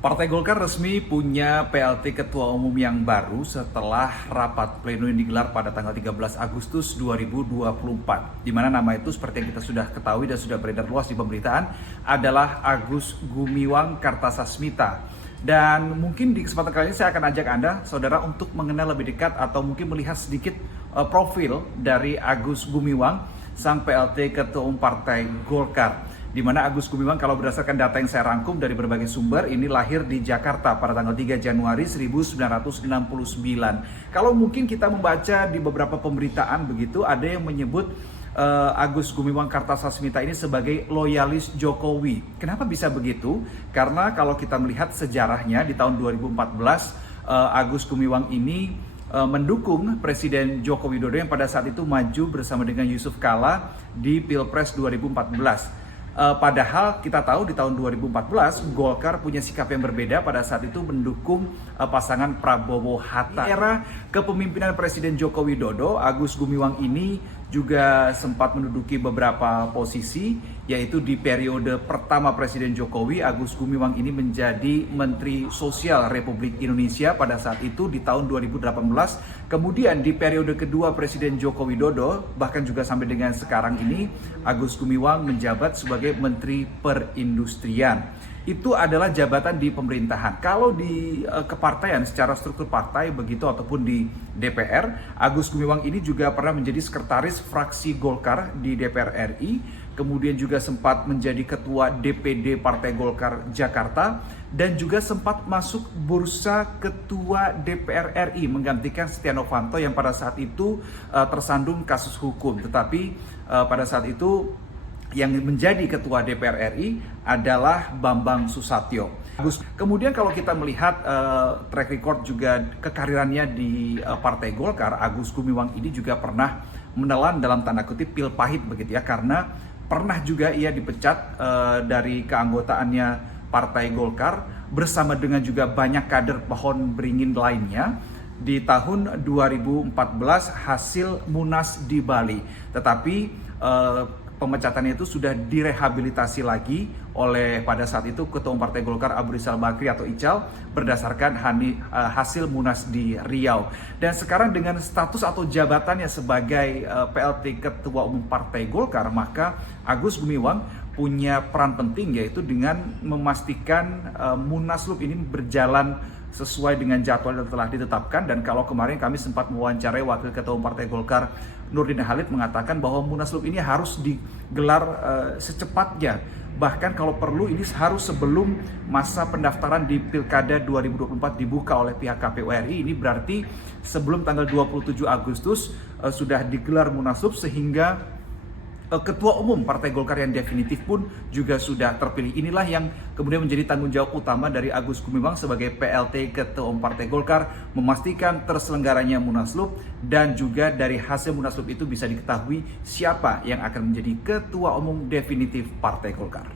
Partai Golkar resmi punya PLT Ketua Umum yang baru setelah rapat pleno yang digelar pada tanggal 13 Agustus 2024. Di mana nama itu seperti yang kita sudah ketahui dan sudah beredar luas di pemberitaan adalah Agus Gumiwang Kartasasmita. Dan mungkin di kesempatan kali ini saya akan ajak Anda, saudara, untuk mengenal lebih dekat atau mungkin melihat sedikit profil dari Agus Gumiwang, sang PLT Ketua Umum Partai Golkar. Di mana Agus Gumiwang, kalau berdasarkan data yang saya rangkum dari berbagai sumber, ini lahir di Jakarta pada tanggal 3 Januari 1969. Kalau mungkin kita membaca di beberapa pemberitaan begitu, ada yang menyebut Agus Gumiwang Kartasasmita ini sebagai loyalis Jokowi. Kenapa bisa begitu? Karena kalau kita melihat sejarahnya di tahun 2014, Agus Gumiwang ini mendukung Presiden Joko Widodo yang pada saat itu maju bersama dengan Yusuf Kala di Pilpres 2014. Padahal kita tahu di tahun 2014 Golkar punya sikap yang berbeda, pada saat itu mendukung pasangan Prabowo Hatta. Era kepemimpinan Presiden Joko Widodo, Agus Gumiwang ini juga sempat menduduki beberapa posisi, yaitu di periode pertama Presiden Jokowi, Agus Gumiwang ini menjadi Menteri Sosial Republik Indonesia pada saat itu di tahun 2018. Kemudian di periode kedua Presiden Joko Widodo, bahkan juga sampai dengan sekarang ini, Agus Gumiwang menjabat sebagai Menteri Perindustrian. Itu adalah jabatan di pemerintahan. Kalau di kepartaian secara struktur partai begitu ataupun di DPR, Agus Gumiwang ini juga pernah menjadi sekretaris fraksi Golkar di DPR RI, kemudian juga sempat menjadi ketua DPD Partai Golkar Jakarta, dan juga sempat masuk bursa ketua DPR RI menggantikan Setia Novanto yang pada saat itu tersandung kasus hukum. Tetapi pada saat itu yang menjadi ketua DPR RI adalah Bambang Susatyo. Kemudian kalau kita melihat track record juga kekarirannya di Partai Golkar, Agus Gumiwang ini juga pernah menelan dalam tanda kutip pil pahit begitu ya, karena pernah juga ia dipecat dari keanggotaannya Partai Golkar bersama dengan juga banyak kader pohon beringin lainnya di tahun 2014 hasil Munas di Bali. Tetapi pemecatannya itu sudah direhabilitasi lagi oleh pada saat itu Ketua Umum Partai Golkar Abu Rizal Bakri atau Ical berdasarkan hasil Munas di Riau. Dan sekarang dengan status atau jabatannya sebagai PLT Ketua Umum Partai Golkar, maka Agus Gumiwang punya peran penting, yaitu dengan memastikan Munaslup ini berjalan sesuai dengan jadwal yang telah ditetapkan. Dan kalau kemarin kami sempat mewawancarai Wakil Ketua Umum Partai Golkar Nurdin Halid mengatakan bahwa Munaslup ini harus digelar secepatnya. Bahkan kalau perlu ini harus sebelum masa pendaftaran di Pilkada 2024 dibuka oleh pihak KPU RI. Ini berarti sebelum tanggal 27 Agustus sudah digelar Munaslup, sehingga Ketua Umum Partai Golkar yang definitif pun juga sudah terpilih. Inilah yang kemudian menjadi tanggung jawab utama dari Agus Gumiwang sebagai PLT Ketua Umum Partai Golkar, memastikan terselenggaranya Munaslup dan juga dari hasil Munaslup itu bisa diketahui siapa yang akan menjadi Ketua Umum definitif Partai Golkar.